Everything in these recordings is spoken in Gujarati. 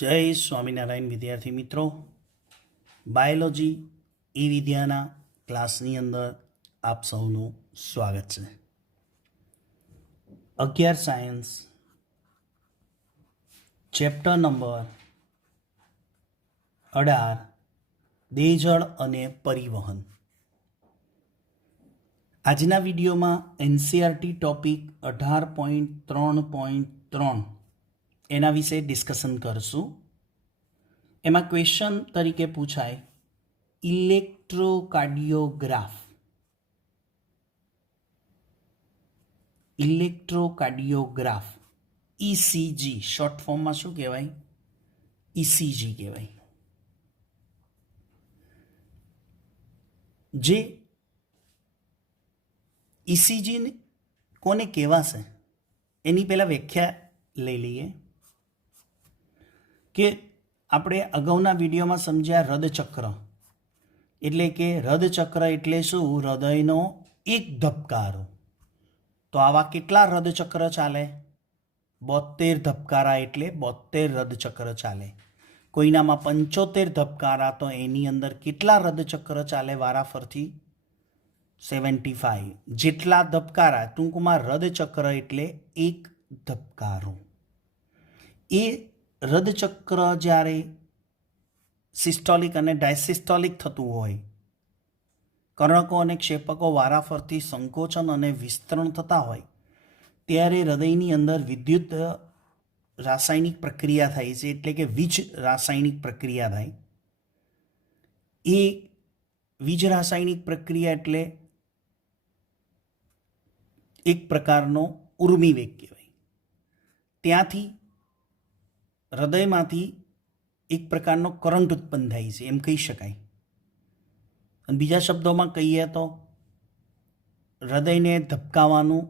જય સ્વામિનારાયણ વિદ્યાર્થી મિત્રો, બાયોલોજી ઈ વિદ્યાના ક્લાસની અંદર આપ સૌનું સ્વાગત છે. 11 સાયન્સ ચેપ્ટર નંબર 18 દેહજળ અને પરિવહન. આજના વિડીયોમાં એનસીઆરટી ટોપિક 18.3.3 એના વિશે ડિસ્કશન કરશું. એમાં ક્વેશ્ચન તરીકે પૂછાય ઇલેક્ટ્રોકાર્ડિયોગ્રાફ. ઇલેક્ટ્રોકાર્ડિયોગ્રાફ ઇસીજી શોર્ટ ફોર્મમાં શું કહેવાય? ઇસીજી કહેવાય. જે ઇસીજી કોને કહેવાશે એની પહેલાં વ્યાખ્યા લઈ લઈએ. કે આપણે અગાઉના વિડીયોમાં સમજ્યા હૃદચક્ર, એટલે કે હૃદચક્ર એટલે શું? હૃદયનો એક ધબકારો. તો આવા કેટલા હૃદચક્ર ચાલે? 72 ધબકારા એટલે 72 હૃદચક્ર ચાલે. કોઈનામાં 75 ધબકારા, તો એની અંદર કેટલા હૃદચક્ર ચાલે વારાફરથી? 75 જેટલા ધબકારા. ટૂંકમાં હૃદચક્ર એટલે એક ધબકારો. એ હૃદચક્ર જ્યારે સિસ્ટોલિક અને ડાયસિસ્ટોલિક થતું હોય, કર્ણકો અને ક્ષેપકો વારાફરતી સંકોચન અને વિસ્તરણ થતા હોય, ત્યારે હૃદયની અંદર વિદ્યુત રાસાયણિક પ્રક્રિયા થાય છે, એટલે કે વીજ રાસાયણિક પ્રક્રિયા થાય. એ વીજ રાસાયણિક પ્રક્રિયા એટલે એક પ્રકારનો ઉર્મિવેગ કહેવાય. ત્યાંથી હૃદયમાંથી એક પ્રકારનો કરંટ ઉત્પન્ન થાય છે, એમ કહી શકાય. અને બીજા શબ્દોમાં કહીએ તો હૃદયને ધબકાવવાનું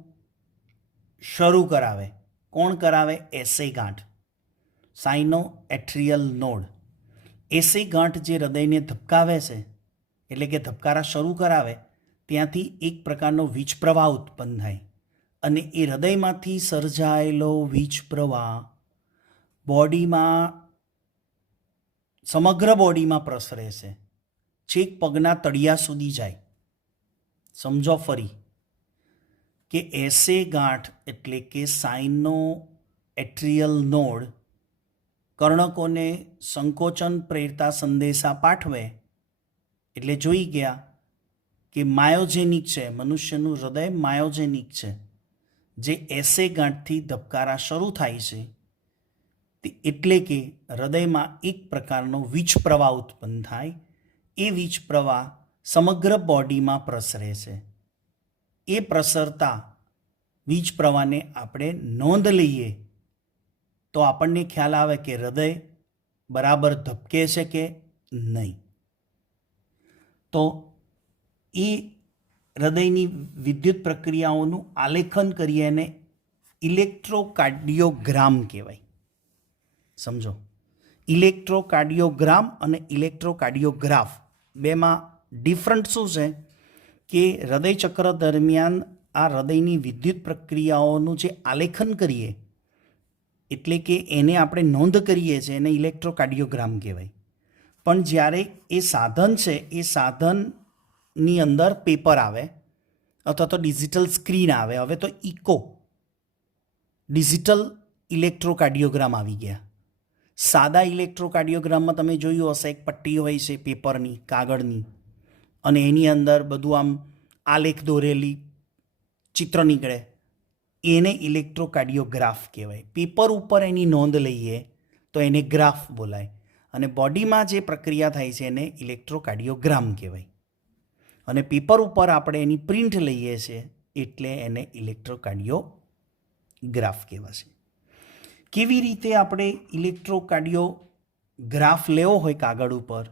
શરૂ કરાવે. કોણ કરાવે? એસે ગાંઠ, સાઇનો એટ્રિયલ નોડ. એસે ગાંઠ જે હૃદયને ધબકાવે છે, એટલે કે ધબકારા શરૂ કરાવે, ત્યાંથી એક પ્રકારનો વીજ પ્રવાહ ઉત્પન્ન થાય. અને એ હૃદયમાંથી સર્જાયેલો વીજ પ્રવાહ બોડીમાં, સમગ્ર બોડીમાં પ્રસરે છે, છેક પગના તળિયા સુધી જાય. સમજો ફરી કે એસે ગાંઠ એટલે કે સાઇનો એટ્રિયલ નોડ કર્ણકોને સંકોચન પ્રેરતા સંદેશા પાઠવે. એટલે જોઈ ગયા કે માયોજેનિક છે, મનુષ્યનું હૃદય માયોજેનિક છે. જે એસે ગાંઠથી ધબકારા શરૂ થાય છે, એટલે કે હૃદયમાં એક પ્રકારનો વીજ પ્રવાહ ઉત્પન્ન થાય. એ વીજ પ્રવાહ સમગ્ર બોડીમાં પ્રસરે છે. એ પ્રસરતા વીજ પ્રવાહને આપણે નોંધ લઈએ તો આપણને ખ્યાલ આવે કે હૃદય બરાબર ધબકે છે કે નહીં. તો એ હૃદયની વિદ્યુત પ્રક્રિયાઓનું આલેખન કરીએ એને ઇલેક્ટ્રોકાર્ડિયોગ્રામ કહેવાય. સમજો, ઇલેક્ટ્રોકાર્ડિયોગ્રામ અને ઇલેક્ટ્રોકાર્ડિયોગ્રાફ બેમાં ડિફરન્ટ શું છે? કે હૃદયચક્ર દરમિયાન આ હૃદયની વિદ્યુત પ્રક્રિયાઓનું જે આલેખન કરીએ, એટલે કે એને આપણે નોંધ કરીએ છીએ, એને ઇલેક્ટ્રોકાર્ડિયોગ્રામ કહેવાય. પણ જ્યારે એ સાધન છે, એ સાધનની અંદર પેપર આવે અથવા તો ડિજિટલ સ્ક્રીન આવે. હવે તો ડિજિટલ ઇલેક્ટ્રોકાર્ડિયોગ્રામ આવી ગયા. સાદા ઇલેક્ટ્રોકાર્ડિયોગ્રામમાં તમે જોયું હશે, એક પટ્ટી હોય છે પેપરની, કાગળની, અને એની અંદર બધું આમ આલેખ દોરેલી ચિત્ર નીકળે. એને ઇલેક્ટ્રોકાર્ડિયોગ્રાફ કહેવાય. પેપર ઉપર એની નોંધ લઈએ તો એને ગ્રાફ બોલાય. અને બોડીમાં જે પ્રક્રિયા થાય છે એને ઇલેક્ટ્રોકાર્ડિયોગ્રામ કહેવાય. અને પેપર ઉપર આપણે એની પ્રિન્ટ લઈએ છીએ એટલે એને ઇલેક્ટ્રોકાર્ડિયોગ્રાફ કહેવાશે. કેવી રીતે આપણે ઇલેક્ટ્રોકાર્ડિયોગ્રાફ લેવો હોય કાગળ ઉપર,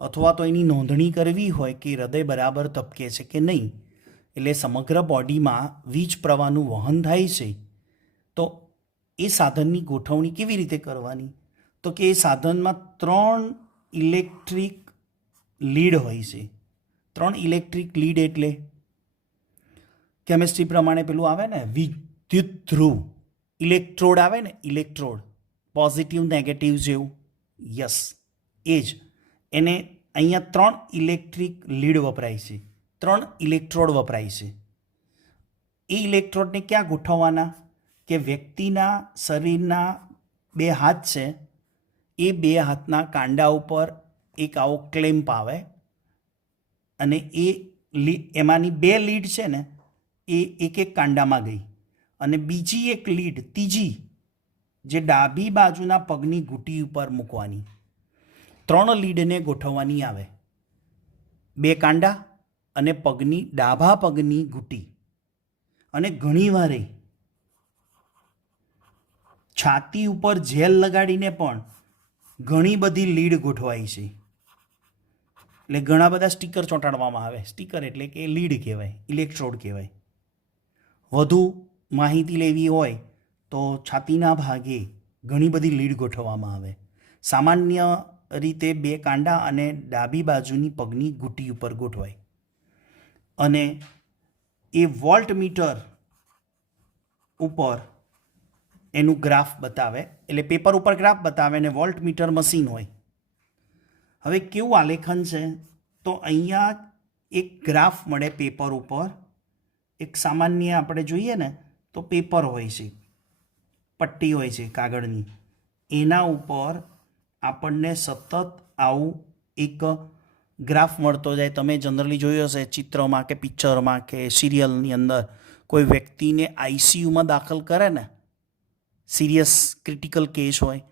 અથવા તો એની નોંધણી કરવી હોય કે હૃદય બરાબર ધબકે છે કે નહીં, એટલે સમગ્ર બોડીમાં વીજ પ્રવાહનું વહન થાય છે, તો એ સાધનની ગોઠવણી કેવી રીતે કરવાની? તો કે એ સાધનમાં 3 ઇલેક્ટ્રિક લીડ હોય છે. 3 ઇલેક્ટ્રિક લીડ એટલે કેમિસ્ટ્રી પ્રમાણે પેલું આવે ને, વિદ્યુત ધ્રુવ. ઇલેક્ટ્રોડ આવે ને, ઇલેક્ટ્રોડ, પોઝિટિવ નેગેટિવ જેવું. યસ, એ જ. એને અહીંયા 3 ઇલેક્ટ્રિક લીડ વપરાય છે, 3 ઇલેક્ટ્રોડ વપરાય છે. એ ઇલેક્ટ્રોડને ક્યાં ગોઠવવાના કે વ્યક્તિના શરીરના 2 હાથ છે, એ 2 હાથના કાંડા ઉપર એક આવો ક્લેમ્પ આવે અને એમાંની 2 લીડ છે ને એ એક કાંડામાં ગઈ અને બીજી એક લીડ ત્રીજી જે ડાબી બાજુના પગની ઘૂંટી ઉપર મૂકવાની. 3 લીડને ગોઠવવાની આવે, 2 કાંડા અને ડાબા પગની ઘૂંટી. અને ઘણીવાર છાતી ઉપર જેલ લગાડીને પણ ઘણી બધી લીડ ગોઠવાય છે. એટલે ઘણા બધા સ્ટીકર ચોંટાડવામાં આવે. સ્ટીકર એટલે કે લીડ કહેવાય, ઇલેક્ટ્રોડ કહેવાય. વધુ માહિતી લેવી હોય તો છાતીના ભાગે ઘણી બધી લીડ ગોઠવવામાં આવે. સામાન્ય રીતે 2 કાંડા અને ડાબી બાજુની પગની ઘૂંટી ઉપર ગોઠવાય. અને એ વોલ્ટમીટર ઉપર એનું ગ્રાફ બતાવે, એટલે પેપર ઉપર ગ્રાફ બતાવે અને વોલ્ટમીટર મશીન હોય. હવે કેવું આલેખન છે તો અહીંયા એક ગ્રાફ મળે પેપર ઉપર. એક સામાન્ય આપણે જોઈએ ને તો પેપર હોય છે, પટ્ટી હોય છે કાગળની, એના ઉપર આપણને સતત આવું એક ગ્રાફ મળતો જાય. તમે જનરલી જોયું હશે ચિત્રમાં કે પિક્ચરમાં કે સિરિયલની અંદર કોઈ વ્યક્તિને આઈસીયુમાં દાખલ કરે ને, સિરિયસ ક્રિટિકલ કેસ હોય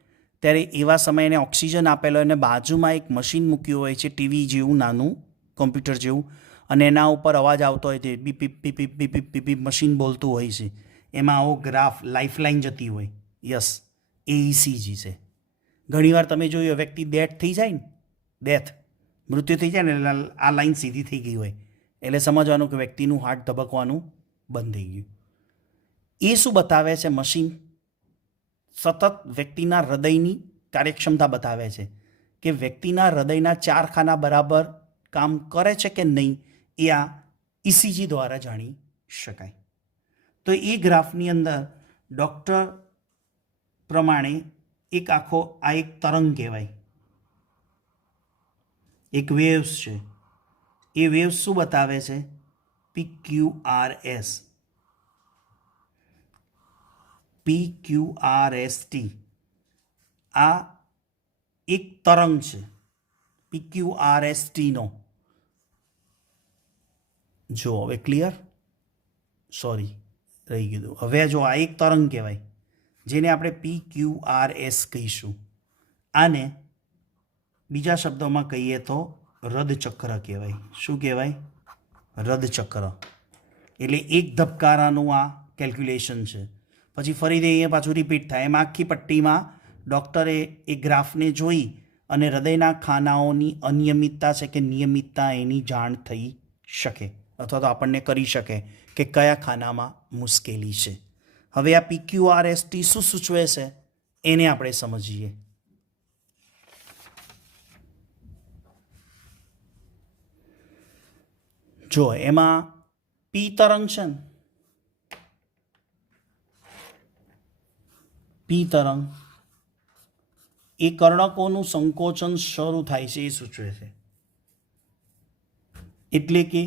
ત્યારે એવા સમયે એને ઓક્સિજન આપેલો અને બાજુમાં એક મશીન મૂક્યું હોય છે, ટીવી જેવું નાનું, કોમ્પ્યુટર જેવું, અને એના ઉપર અવાજ આવતો હોય છે, beep beep beep beep beep beep beep machine બોલતું હોય છે. એમાં આવો ગ્રાફ લાઇફલાઇન જતી હોય. યસ, એ ECG છે. ઘણીવાર તમે જોયું વ્યક્તિ મૃત્યુ થઈ જાય ને એટલે આ લાઈન સીધી થઈ ગઈ હોય એટલે સમજવાનું કે વ્યક્તિનું હાર્ટ ધબકવાનું બંધ થઈ ગયું. એ શું બતાવે છે? મશીન સતત વ્યક્તિના હૃદયની કાર્યક્ષમતા બતાવે છે કે વ્યક્તિના હૃદયના 4 ખાના બરાબર કામ કરે છે કે નહીં, એ આ ECG દ્વારા જાણી શકાય. તો એ ગ્રાફની અંદર ડૉક્ટર પ્રમાણે એક આખો આ એક તરંગ કહેવાય, એક વેવ્સ છે. એ વેવ્સ શું બતાવે છે? PQRST. આ એક તરંગ છે PQRSTનો. જો હવે ક્લિયર? સોરી, રહી ગયું. હવે જો આ એક તરંગ કહેવાય જેને આપણે PQRS કહીશું. આને બીજા શબ્દોમાં કહીએ તો હૃદચક્ર કહેવાય. શું કહેવાય? હૃદચક્ર. એટલે એક ધબકારાનું આ કેલ્ક્યુલેશન છે. પછી ફરીથી અહીંયા પાછું રિપીટ થાય. એમ આખી પટ્ટીમાં ડૉક્ટરે એ ગ્રાફને જોઈ અને હૃદયના ખાનાઓની અનિયમિતતા છે કે નિયમિતતા એની જાણ થઈ શકે અથવા તો આપણને કરી શકે કે કયા ખાનામાં મુશ્કેલી છે. હવે આ PQRST શું સૂચવે છે એને આપણે સમજીએ. જો એમાં P તરંગ છે ને, P તરંગ એ કર્ણકોનું સંકોચન શરૂ થાય છે એ સૂચવે છે. એટલે કે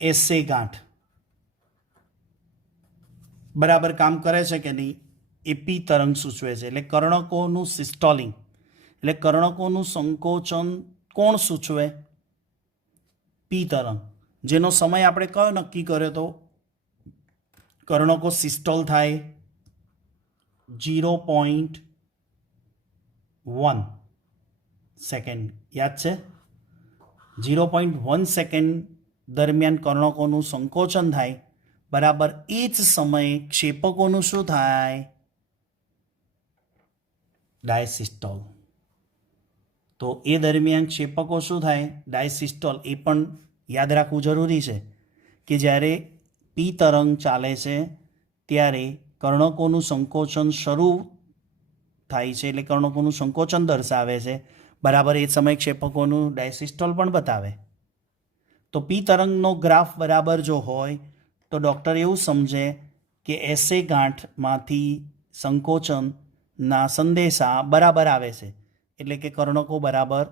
એસે ગાંઠ બરાબર કામ કરે છે કે નહીં એ P તરંગ સૂચવે છે. એટલે કર્ણકોનું સિસ્ટોલિંગ એટલે કર્ણકોનું સંકોચન કોણ સૂચવે? P તરંગ. જેનો સમય આપણે કયો નક્કી કર્યો તો કર્ણકો સિસ્ટોલ થાય 0.1 સેકન્ડ. યાદ છે? 0.1 સેકન્ડ દરમિયાન કર્ણકોનું સંકોચન થાય. બરાબર એ જ સમયે ક્ષેપકોનું શું થાય? ડાયસિસ્ટોલ. તો એ દરમિયાન ક્ષેપકો શું થાય? ડાયસિસ્ટોલ. એ પણ યાદ રાખવું જરૂરી છે કે જ્યારે P તરંગ ચાલે છે ત્યારે કર્ણકોનું સંકોચન શરૂ થાય છે એટલે કર્ણકોનું સંકોચન દર્શાવે છે. બરાબર એ સમય ક્ષેપકોનું ડાયસિસ્ટોલ પણ બતાવે. તો P તરંગનો ગ્રાફ બરાબર જો હોય તો ડૉક્ટર એવું સમજે કે એસે ગાંઠમાંથી સંકોચનના સંદેશા બરાબર આવે છે, એટલે કે કર્ણકો બરાબર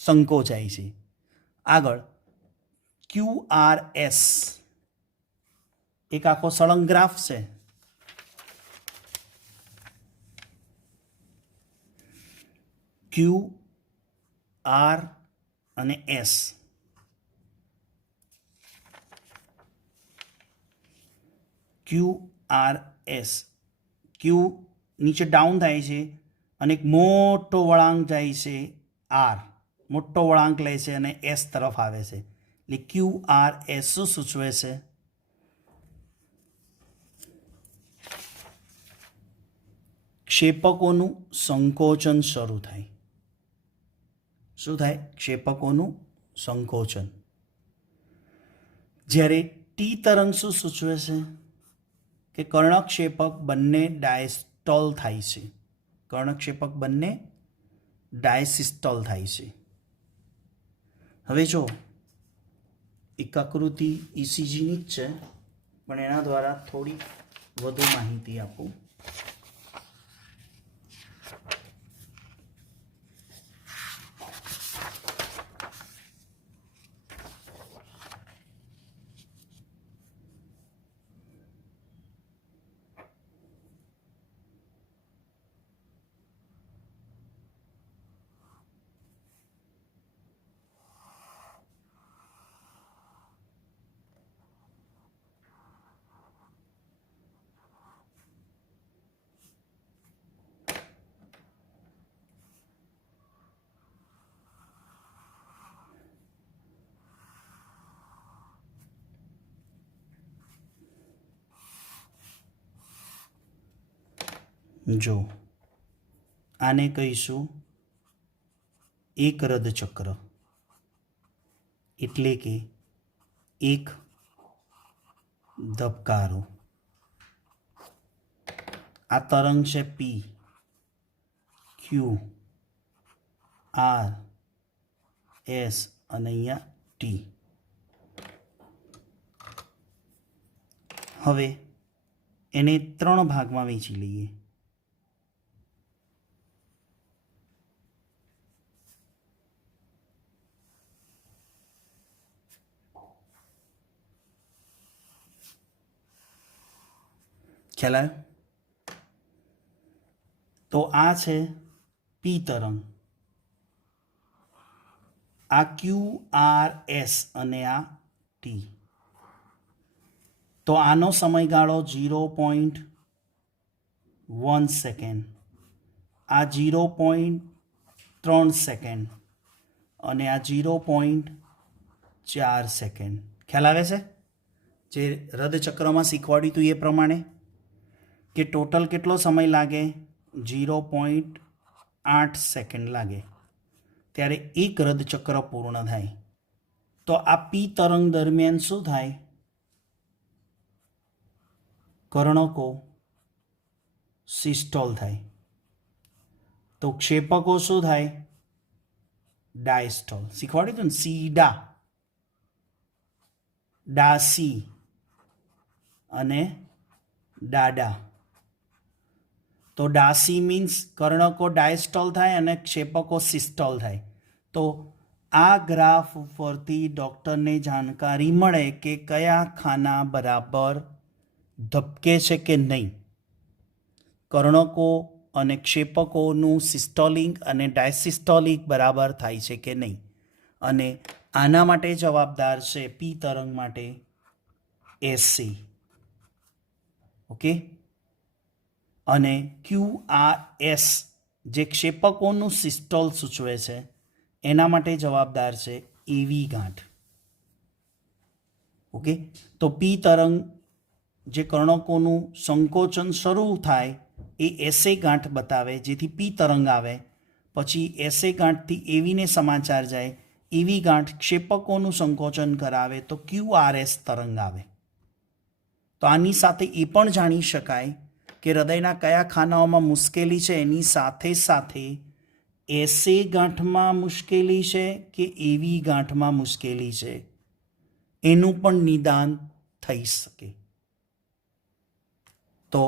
સંકોચાય છે. આગળ QRS એક આખો સળંગ ગ્રાફ છે. Q, R અને S. QRS. Q નીચે ડાઉન થાય છે અને એક મોટો વળાંક જાય છે R, મોટો વળાંક લે છે અને S તરફ આવે છે, એટલે QRS શું સૂચવે છે? ક્ષેપકોનું સંકોચન શરૂ થાય. શું થાય? ક્ષેપકોનું સંકોચન. જ્યારે ટી તરંગ શું સૂચવે છે? કે કર્ણક્ષેપક બંને ડાયસ્ટોલ થાય છે. કર્ણક્ષેપક બંને ડાયસિસ્ટોલ થાય છે. હવે જો એક આકૃતિ ઇસીજીની જ છે, પણ એના દ્વારા થોડી વધુ માહિતી આપું. જો આને કહીશું એક રદચક્ર, એટલે કે એક ધબકારો. આ તરંગ છે P, Q, R, S અને અહીંયા T. હવે એને 3 ભાગમાં વહેંચી લઈએ. ખ્યાલ આવ્યો? તો આ છે P તરંગ, આ QRS અને આ T. તો આનો સમયગાળો 0.1 સેકન્ડ, આ 0.3 સેકન્ડ અને આ 0.4 સેકન્ડ. ખ્યાલ આવે છે? જે રદચક્રમાં શીખવાડ્યું હતું એ પ્રમાણે કે ટોટલ કેટલો સમય લાગે? 0.8 સેકન્ડ લાગે ત્યારે એક રદચક્ર પૂર્ણ થાય. તો આ P તરંગ દરમિયાન શું થાય? કર્ણકો સિસ્ટોલ થાય. તો ક્ષેપકો શું થાય? ડાયસ્ટોલ. શીખવાડ્યું હતું ને, સીડા, ડાસી અને ડાડા. તો ડાસી મીન્સ કર્ણકો ડાયસ્ટોલ થાય અને ક્ષેપકો સિસ્ટોલ થાય. તો આ ગ્રાફ ઉપરથી ડૉક્ટરને જાણકારી મળે કે કયા ખાના બરાબર ધબકે છે કે નહીં. કર્ણકો અને ક્ષેપકોનું સિસ્ટોલિંગ અને ડાયસિસ્ટોલિક બરાબર થાય છે કે નહીં. અને આના માટે જવાબદાર છે P તરંગ માટે SC. ઓકે. અને QRS જે ક્ષેપકોનું સિસ્ટોલ સૂચવે છે એના માટે જવાબદાર છે AV ગાંઠ. ઓકે. તો P તરંગ જે કર્ણકોનું સંકોચન શરૂ થાય એ SA ગાંઠ બતાવે, જેથી P તરંગ આવે. પછી SA ગાંઠથી AVને સમાચાર જાય, AV ગાંઠ ક્ષેપકોનું સંકોચન કરાવે તો QRS તરંગ આવે. તો આની સાથે એ પણ જાણી શકાય કે હૃદયના કયા ખાનાઓમાં મુશ્કેલી છે, એની સાથે સાથે SA ગાંઠમાં મુશ્કેલી છે કે AV ગાંઠમાં મુશ્કેલી છે એનું પણ નિદાન થઈ શકે. તો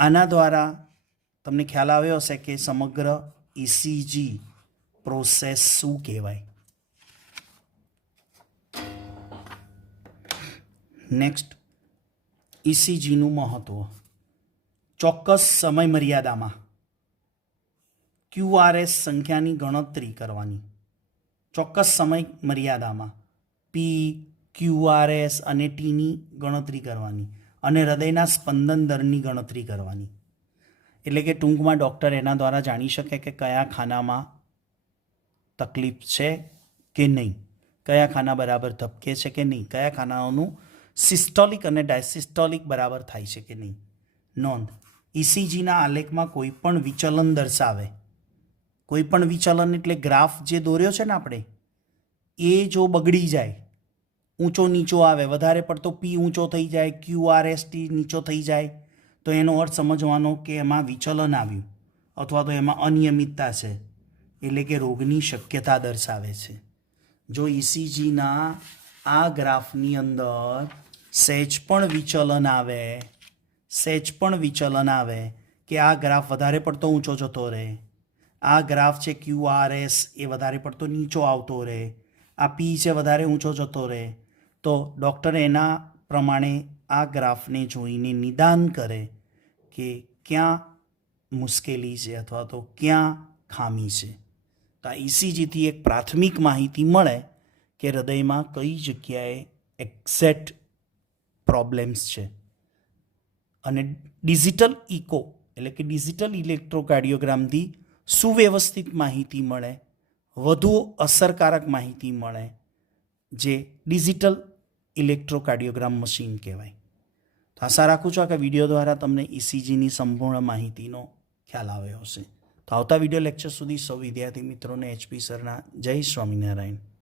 આના દ્વારા તમને ખ્યાલ આવ્યો હશે કે સમગ્ર ઇસીજી પ્રોસેસ શું કહેવાય. નેક્સ્ટ, ઇસીજીનું મહત્વ. ચોક્કસ સમય મર્યાદામાં QRS સંખ્યાની ગણતરી કરવાની. ચોક્કસ સમય મર્યાદામાં પી, QRS અને ટીની ગણતરી કરવાની અને હૃદયના સ્પંદન દરની ગણતરી કરવાની. એટલે કે ટૂંકમાં ડૉક્ટર એના દ્વારા જાણી શકે કે કયા ખાનામાં તકલીફ છે કે નહીં, કયા ખાના બરાબર ધબકે છે કે નહીં, કયા ખાનાઓનું સિસ્ટોલિક અને ડાયસિસ્ટોલિક બરાબર થાય છે કે નહીં. નોંધ, ઇસીજીના આલેખમાં કોઈ પણ વિચલન દર્શાવે, કોઈ પણ વિચલન એટલે ગ્રાફ જે દોર્યો છે ને આપણે, એ જો બગડી જાય, ઊંચો નીચો આવે, વધારે પડતો પી ઊંચો થઈ જાય, QRST નીચો થઈ જાય, તો એનો અર્થ સમજવાનો કે એમાં વિચલન આવ્યું અથવા તો એમાં અનિયમિતતા છે, એટલે કે રોગની શક્યતા દર્શાવે છે. જો ઇસીજીના આ ગ્રાફની અંદર સહેજ પણ વિચલન આવે કે આ ગ્રાફ વધારે પડતો ઊંચો જતો રહે, આ ગ્રાફ છે QRS એ વધારે પડતો નીચો આવતો રહે, આ પી છે વધારે ઊંચો જતો રહે, તો ડૉક્ટર એના પ્રમાણે આ ગ્રાફને જોઈને નિદાન કરે કે ક્યાં મુશ્કેલી છે અથવા તો ક્યાં ખામી છે. તો આ ઇસીજીથી એક પ્રાથમિક માહિતી મળે કે હૃદયમાં કઈ જગ્યાએ એક્ઝેક્ટ પ્રોબ્લેમ્સ છે. અને ડિજિટલ ઇકો એટલે કે ડિજિટલ ઇલેક્ટ્રોકાર્ડિયોગ્રામથી સુવ્યવસ્થિત માહિતી મળે, વધુ અસરકારક માહિતી મળે, જે ડિજિટલ ઇલેક્ટ્રોકાર્ડિયોગ્રામ મશીન કહેવાય. તો આશા રાખું છું કે વિડીયો દ્વારા તમને ઇસીજીની સંપૂર્ણ માહિતીનો ખ્યાલ આવ્યો હશે. તો આવતા વિડીયો લેક્ચર સુધી સૌ વિદ્યાર્થી મિત્રોને HP સરના જય સ્વામિનારાયણ.